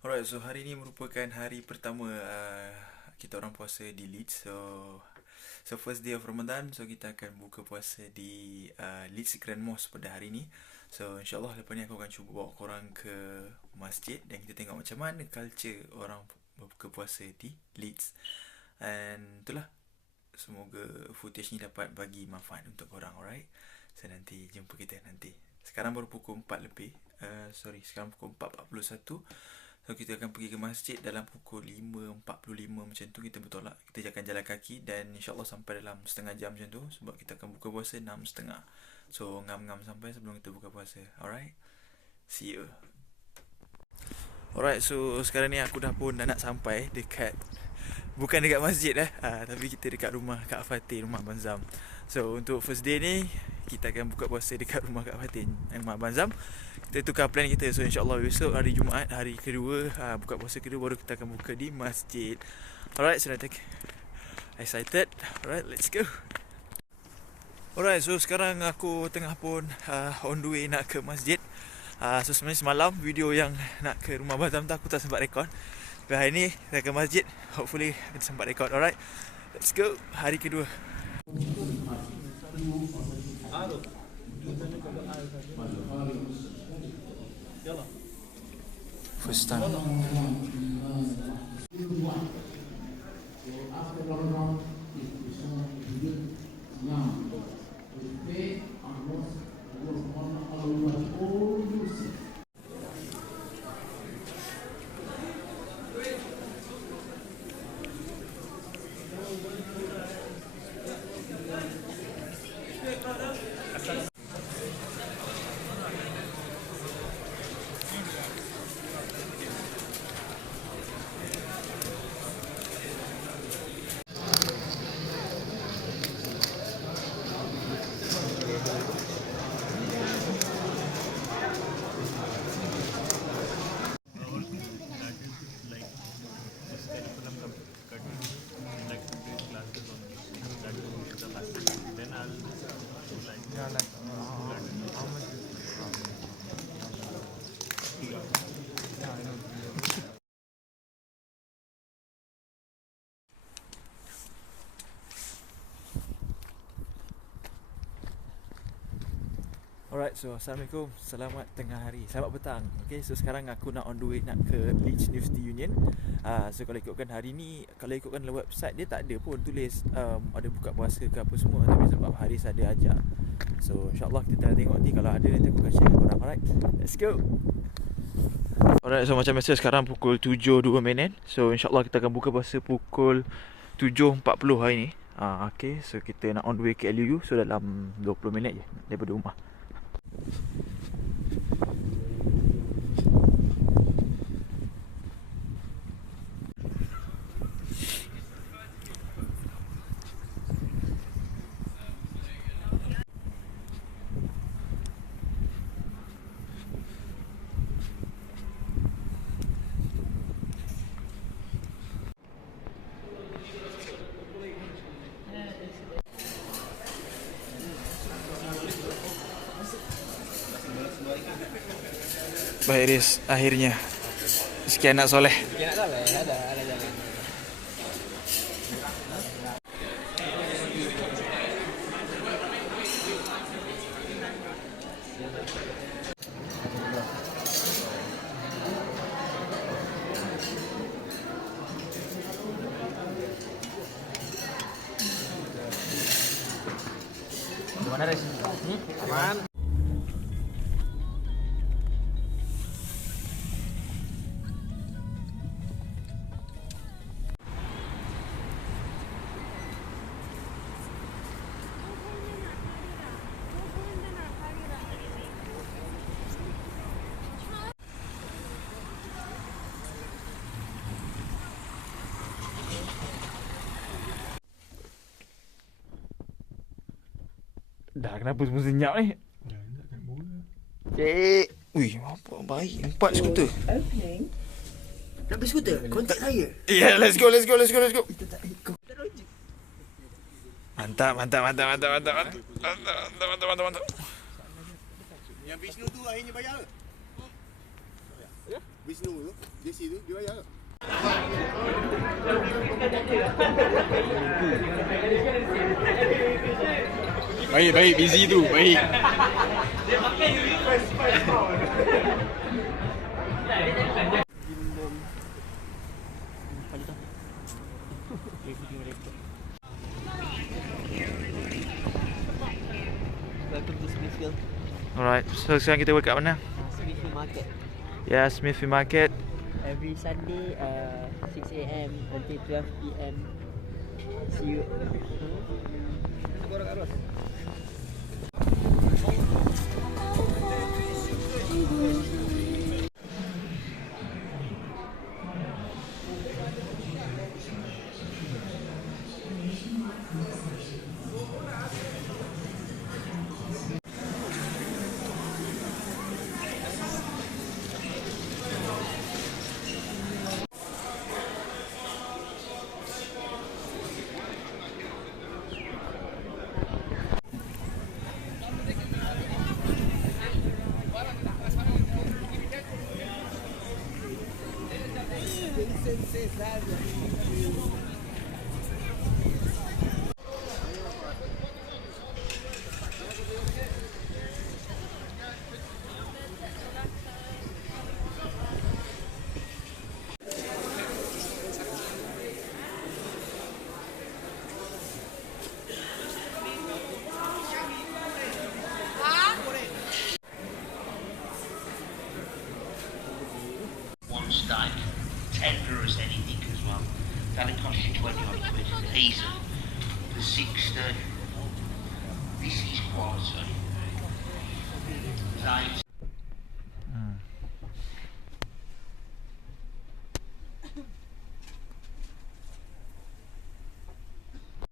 Alright, so hari ni merupakan hari pertama kita orang puasa di Leeds. So first day of Ramadan, so kita akan buka puasa di Leeds Grand Mosque pada hari ni. So insyaAllah lepas ni aku akan cuba bawa korang ke masjid dan kita tengok macam mana culture orang berbuka puasa di Leeds. And itulah, semoga footage ni dapat bagi manfaat untuk korang, alright? So nanti jumpa kita nanti. Sekarang baru pukul 4 lebih. Sekarang pukul 4.41. So kita akan pergi ke masjid dalam pukul 5.45 macam tu, kita bertolak. Kita akan jalan kaki dan insyaAllah sampai dalam setengah jam macam tu, sebab kita akan buka puasa 6.30. So ngam-ngam sampai sebelum kita buka puasa. Alright, see you. Alright, so sekarang ni aku dah pun dah nak sampai dekat, bukan dekat masjid tapi kita dekat rumah Kak Fatin, rumah Abang Zam. So untuk first day ni kita akan buka puasa dekat rumah Kak Fatin, rumah Abang Zam. Kita tukar plan kita. So insyaAllah besok hari Jumaat, hari kedua, buka puasa kedua, baru kita akan buka di masjid. Alright, so nanti excited. Alright, let's go. Alright, so sekarang aku tengah pun on the way nak ke masjid. So sebenarnya semalam video yang nak ke rumah Abang Zam tu aku tak sempat rekod. Tapi hari ni saya ke masjid, hopefully kita sempat rekod. Alright, let's go. Hari kedua. First time. Alright, so Assalamualaikum, selamat tengah hari, selamat petang. Okay, so sekarang aku nak on the way nak ke Leeds University Union. So kalau ikutkan hari ni, kalau ikutkan dalam website dia tak ada pun tulis ada buka puasa ke apa semua. Tapi sebab Haris ada ajar, so insyaAllah kita tengok nanti, kalau ada nanti aku akan share dengan korang. Alright, let's go. Alright, so macam biasa sekarang pukul 7.02. So insyaAllah kita akan buka puasa pukul 7.40 hari ni. Okay, so kita nak on the way ke LUU. So dalam 20 minit je daripada rumah. Baik Riz, akhirnya sekian anak soleh. Sekian anak soleh, ada jalan. Gimana Riz? Aman? Dah kenapa semua senyap ni? Dah nak mula. Cik. Ui, apa baik. 4 skuter. Opening. Nak beli skuter? Kontak saya. Yeah, let's go. Kita tak ikut. Mantap. Yang Vishnu tu akhirnya bayar ke? Wisnu tu, JC tu, dia bayar ke? Baik, busy tu, baik. Welcome to Smithfield. Alright, so sekarang kita work kat mana? Smithfield Market. Ya, Smithfield Market. Every Sunday, 6 a.m. until 12 p.m. See you. One steak, tender as anything as well. That'll cost you 20 odd quid. Easy. The 60. This is quality. Right.